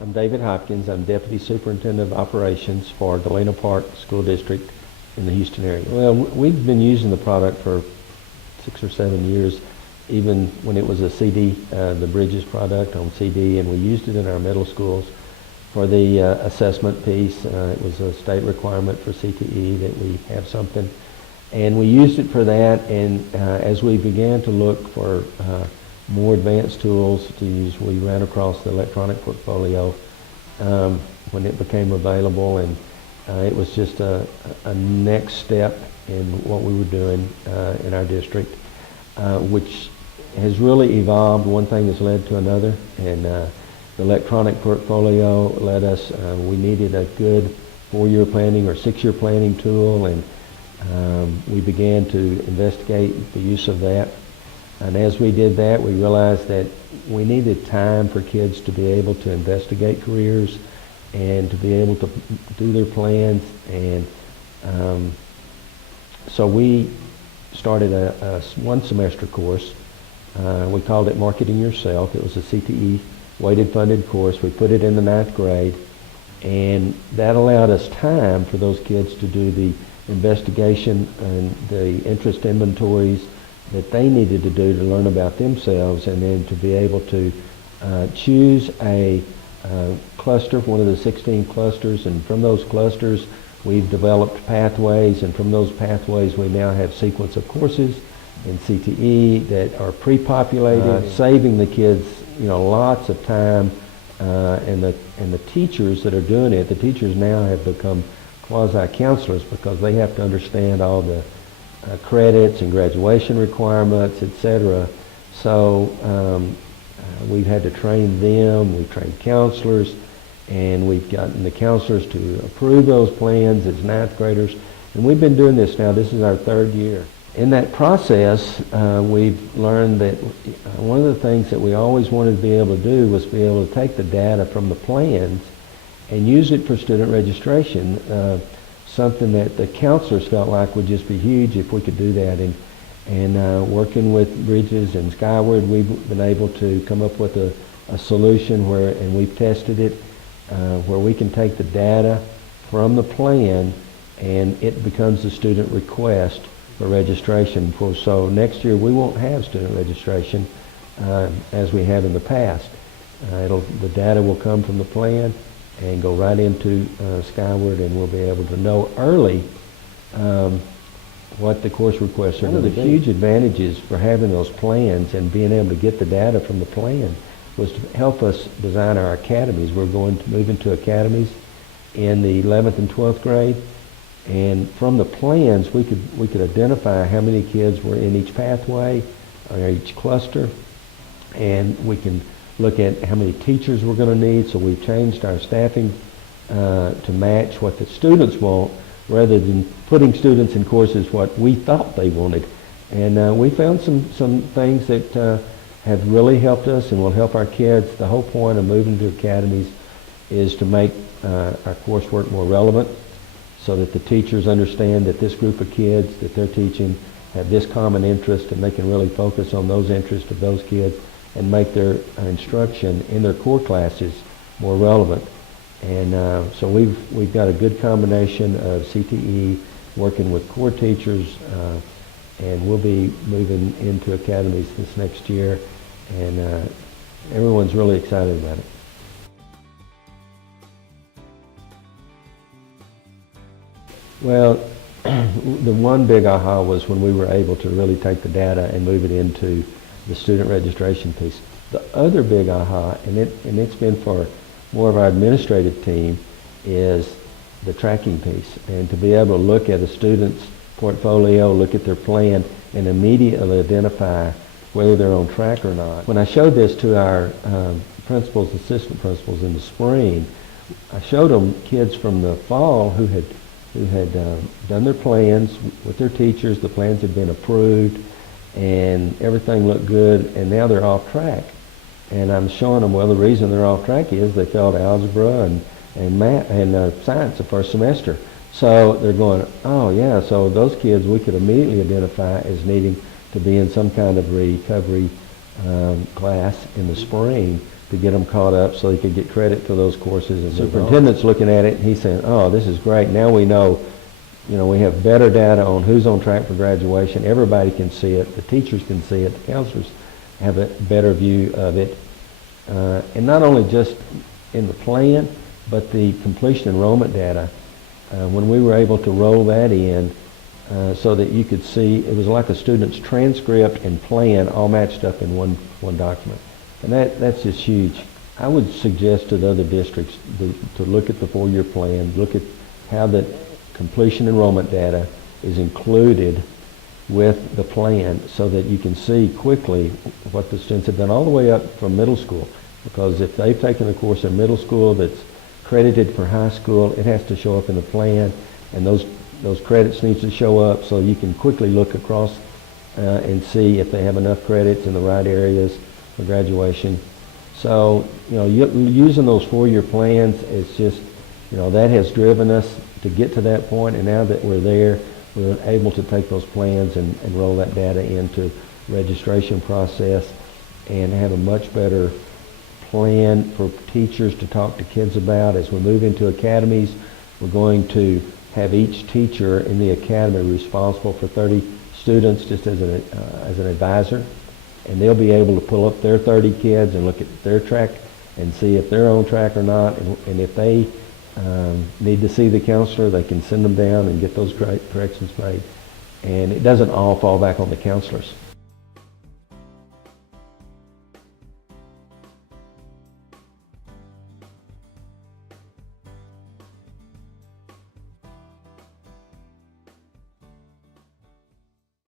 I'm David Hopkins. I'm Deputy Superintendent of Operations for Galena Park School District in the Houston area. Well, we've been using the product for 6 or 7 years, even when it was a CD, the Bridges product on CD, and we used it in our middle schools for the assessment piece. It was a state requirement for CTE that we have something. And we used it for that, and as we began to look for more advanced tools to use, we ran across the electronic portfolio when it became available, and it was just a next step in what we were doing in our district, which has really evolved. One thing has led to another, and the electronic portfolio led us, we needed a good 4-year planning or 6-year planning tool, and we began to investigate the use of that. And as we did that, we realized that we needed time for kids to be able to investigate careers and to be able to do their plans. And so we started a one-semester course. We called it Marketing Yourself. It was a CTE weighted funded course. We put it in the 9th grade, and that allowed us time for those kids to do the investigation and the interest inventories that they needed to do to learn about themselves, and then to be able to choose a cluster, one of the 16 clusters, and from those clusters we've developed pathways, and from those pathways we now have sequence of courses in CTE that are pre-populated, saving the kids lots of time, and the teachers that are doing it, the teachers now have become quasi-counselors because they have to understand all the credits and graduation requirements, etc. So we've had to train them, we've trained counselors, and we've gotten the counselors to approve those plans as 9th graders. And we've been doing this now. This is our 3rd year. In that process, we've learned that one of the things that we always wanted to be able to do was be able to take the data from the plans and use it for student registration. Something that the counselors felt like would just be huge if we could do that. And working with Bridges and Skyward, we've been able to come up with a solution and we've tested it, where we can take the data from the plan and it becomes a student request for registration. So next year we won't have student registration as we have in the past. The data will come from the plan and go right into Skyward, and we'll be able to know early what the course requests are. One of the huge advantages for having those plans and being able to get the data from the plan was to help us design our academies. We're going to move into academies in the 11th and 12th grade, and from the plans we could identify how many kids were in each pathway or each cluster, and we can look at how many teachers we're going to need. So we've changed our staffing to match what the students want, rather than putting students in courses what we thought they wanted. And we found some things that have really helped us and will help our kids. The whole point of moving to academies is to make our coursework more relevant, so that the teachers understand that this group of kids that they're teaching have this common interest, and they can really focus on those interests of those kids and make their instruction in their core classes more relevant. And so we've got a good combination of CTE working with core teachers, and we'll be moving into academies this next year, and everyone's really excited about it. Well, the one big aha was when we were able to really take the data and move it into the student registration piece. The other big aha, and it's been for more of our administrative team, is the tracking piece, and to be able to look at a student's portfolio, look at their plan, and immediately identify whether they're on track or not. When I showed this to our principals, assistant principals in the spring, I showed them kids from the fall who had done their plans with their teachers. The plans had been approved and everything looked good, and now they're off track. And I'm showing them, well, the reason they're off track is they failed algebra and math and science the first semester. So they're going, oh yeah, so those kids we could immediately identify as needing to be in some kind of recovery class in the spring to get them caught up so they could get credit for those courses. And the superintendent's looking at it and he's saying, oh, this is great. Now we know, we have better data on who's on track for graduation. Everybody can see it. The teachers can see it. The counselors have a better view of it. And not only just in the plan, but the completion enrollment data. When we were able to roll that in so that you could see, it was like a student's transcript and plan all matched up in one document. And that's just huge. I would suggest to the other districts to look at the 4-year plan, look at how the completion enrollment data is included with the plan so that you can see quickly what the students have done all the way up from middle school. Because if they've taken a course in middle school that's credited for high school, it has to show up in the plan, and those credits need to show up so you can quickly look across and see if they have enough credits in the right areas for graduation. So, using those 4-year plans, it's just, that has driven us to get to that point, and now that we're there, we're able to take those plans and roll that data into registration process and have a much better plan for teachers to talk to kids about. As we move into academies, we're going to have each teacher in the academy responsible for 30 students just as an advisor, and they'll be able to pull up their 30 kids and look at their track and see if they're on track or not, and if they need to see the counselor, they can send them down and get those corrections made. And it doesn't all fall back on the counselors.